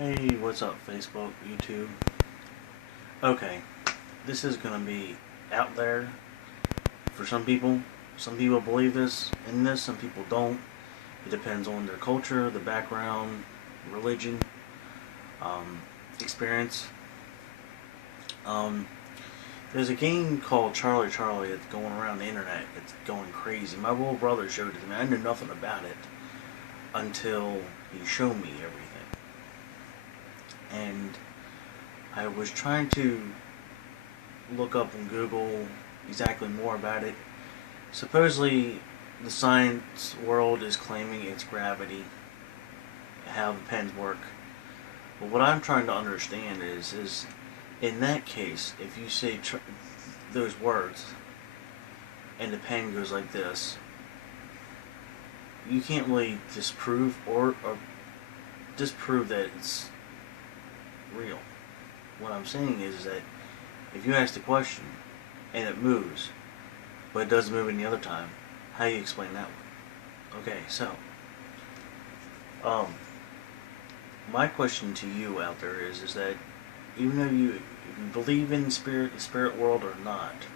Hey, what's up, Facebook, YouTube? Okay, this is gonna be out there for some people. Some people believe this, some people don't. It depends on their culture, the background, religion, um, experience. Um, there's a game called Charlie Charlie that's going around the internet. It's going crazy. My little brother showed it to me. I knew nothing about it until he showed me everything. And I was trying to look up on Google exactly more about it. Supposedly, the science world is claiming it's gravity, how the pens work. But what I'm trying to understand is in that case, if you say those words and the pen goes like this, you can't really disprove or disprove that it's real. What I'm saying is that if you ask the question and it moves, but it doesn't move any other time, how do you explain that one? Okay, so um, my question to you out there is that even though you believe in the spirit world or not,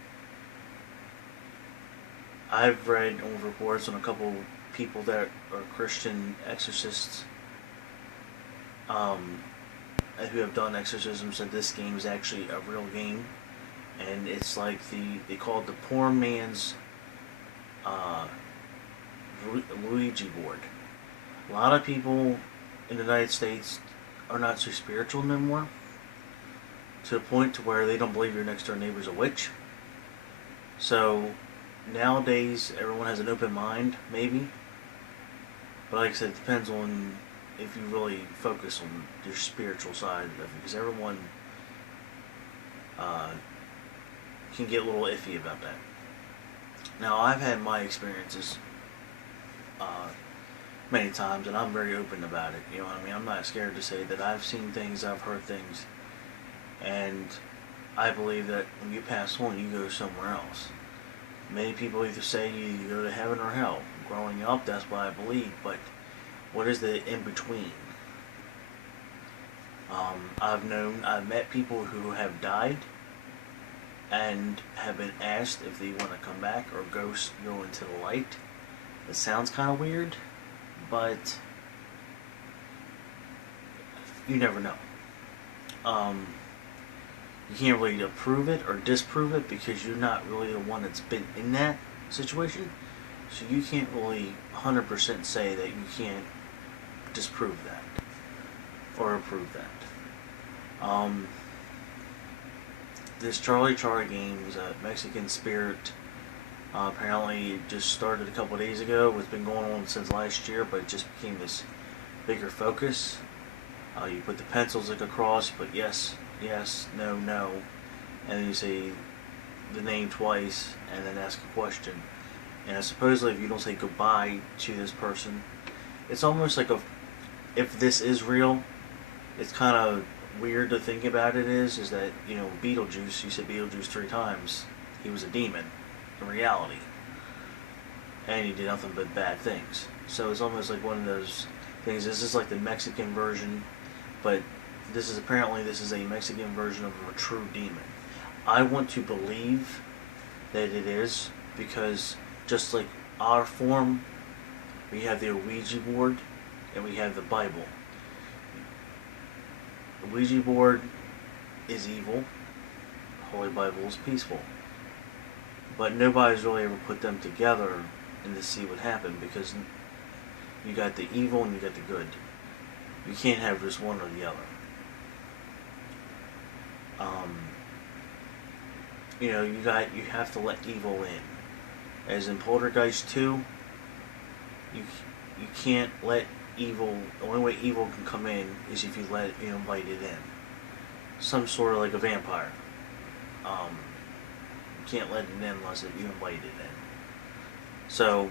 I've read on reports on a couple people that are Christian exorcists um, who have done exorcisms said this game is actually a real game, and it's like they call it the poor man's uh, Luigi board. A lot of people in the United States are not so spiritual no more, to the point to where they don't believe your next door neighbor's a witch. So nowadays everyone has an open mind, maybe, but like I said, it depends on if you really focus on your spiritual side of it, because everyone uh, can get a little iffy about that. Now, I've had my experiences uh, many times, and I'm very open about it. You know what I mean? I'm not scared to say that I've seen things, I've heard things, and I believe that when you pass on, you go somewhere else. Many people either say you go to heaven or hell. Growing up, that's what I believe, but what is the in between? I've met people who have died and have been asked if they want to come back or go into the light. It sounds kind of weird, but you never know. You can't really prove it or disprove it because you're not really the one that's been in that situation. So you can't really 100% say that you can't disprove that or approve that. This Charlie Charlie game is a Mexican spirit. Apparently, it just started a couple of days ago. It's been going on since last year, but it just became this bigger focus. You put the pencils like across, you put yes, yes, no, no, and then you say the name twice, and then ask a question. And supposedly, if you don't say goodbye to this person, it's almost like if this is real, it's kind of weird to think about it is that, you know, Beetlejuice, you said Beetlejuice 3 times, he was a demon in reality. And he did nothing but bad things. So it's almost like one of those things. This is like the Mexican version, but this is a Mexican version of a true demon. I want to believe that it is, because just like our form, we have the Ouija board and we have the Bible. The Ouija board is evil. The Holy Bible is peaceful. But nobody's really ever put them together and to see what happened, because you got the evil and you got the good. You can't have just one or the other. You have to let evil in. As in Poltergeist 2, you can't let evil. The only way evil can come in is if you invite it in. Some sort of like a vampire. You can't let it in unless you invite it in. So,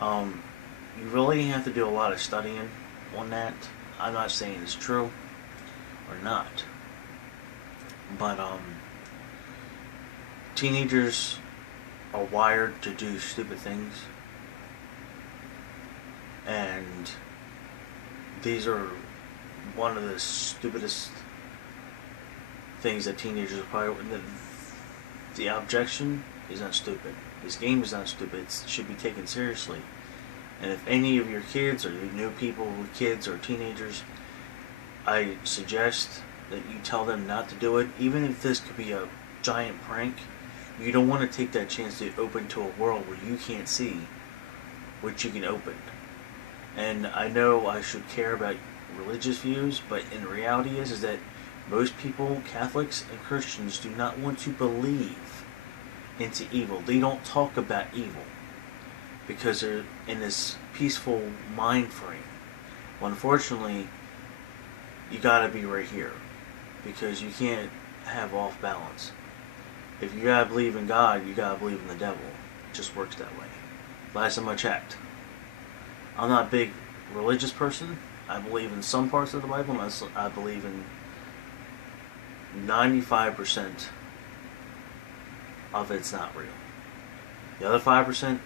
you really have to do a lot of studying on that. I'm not saying it's true or not, but teenagers are wired to do stupid things, and these are one of the stupidest things that teenagers are probably. The objection is not stupid. This game is not stupid. It should be taken seriously. And if any of your kids or you know people with kids or teenagers, I suggest that you tell them not to do it, even if this could be a giant prank. You don't want to take that chance to open to a world where you can't see what you can open. And I know I should care about religious views, but in reality is that most people, Catholics and Christians, do not want to believe into evil. They don't talk about evil because they're in this peaceful mind frame. Well, unfortunately, you gotta be right here because you can't have off balance. If you gotta believe in God, you gotta believe in the devil. It just works that way. Last time I checked, I'm not a big religious person. I believe in some parts of the Bible, and I believe in 95% of it's not real. The other 5%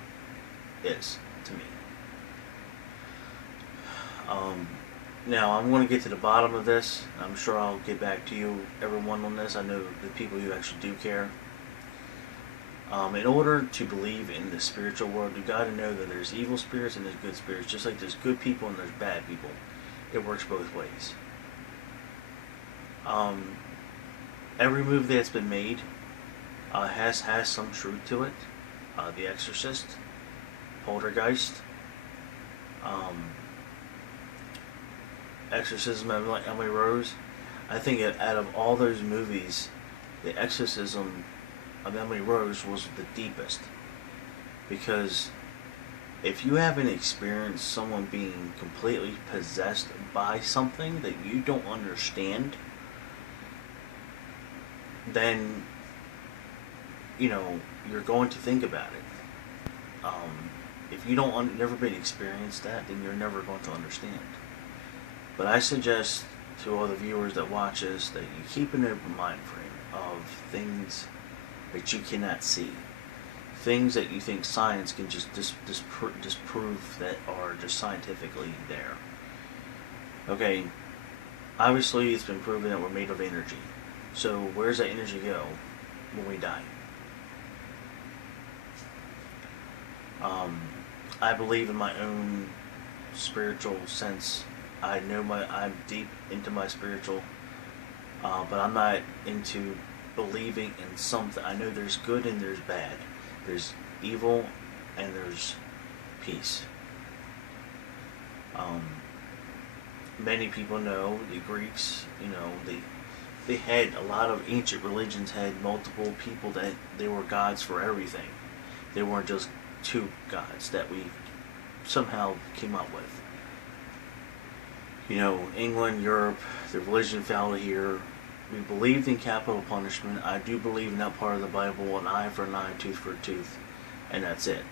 is, to me. Now, I'm going to get to the bottom of this. I'm sure I'll get back to you, everyone, on this. I know the people who actually do care. In order to believe in the spiritual world, you got to know that there's evil spirits and there's good spirits. Just like there's good people and there's bad people. It works both ways. Every movie that's been made has some truth to it. The Exorcist, Poltergeist, Exorcism of Emily Rose. I think out of all those movies, The Exorcism of Emily Rose was the deepest. Because if you haven't experienced someone being completely possessed by something that you don't understand, then, you're going to think about it. If you don't never been experienced that, then you're never going to understand. But I suggest to all the viewers that watch this that you keep an open mind frame of things that you cannot see, things that you think science can just disprove that are just scientifically there. Okay, obviously it's been proven that we're made of energy. So where's that energy go when we die? I believe in my own spiritual sense. I know I'm deep into my spiritual, but I'm not into believing in something. I know there's good and there's bad. There's evil and there's peace. Many people know the Greeks. They had a lot of ancient religions had multiple people that they were gods for everything. They weren't just two gods that we somehow came up with. England, Europe, the religion fell here. We believed in capital punishment. I do believe in that part of the Bible, an eye for an eye, tooth for a tooth, and that's it.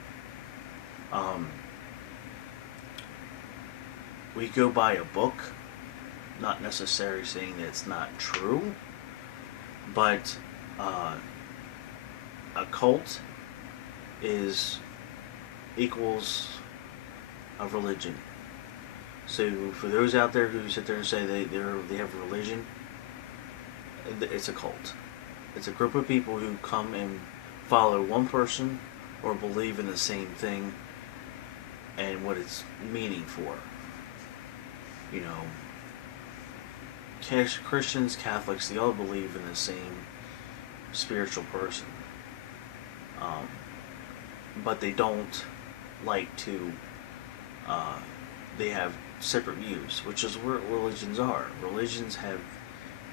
We go by a book, not necessarily saying that it's not true, but a cult equals a religion. So for those out there who sit there and say they have a religion, it's a cult. It's a group of people who come and follow one person or believe in the same thing and what it's meaning for. Christians, Catholics, they all believe in the same spiritual person. But they don't like to, they have separate views, which is what religions are. Religions have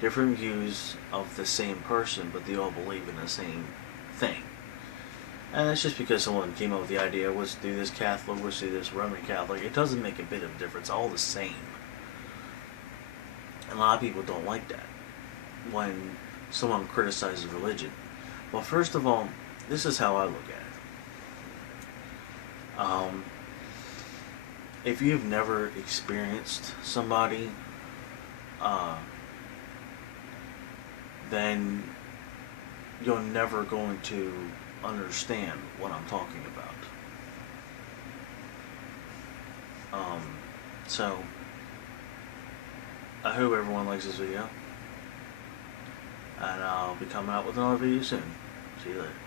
different views of the same person, but they all believe in the same thing. And that's just because someone came up with the idea, let's do this Catholic, let's do this Roman Catholic. It doesn't make a bit of difference, all the same. And a lot of people don't like that when someone criticizes religion. Well, first of all, this is how I look at it. If you've never experienced somebody, then you're never going to understand what I'm talking about. So I hope everyone likes this video. And I'll be coming out with another video soon. See you later.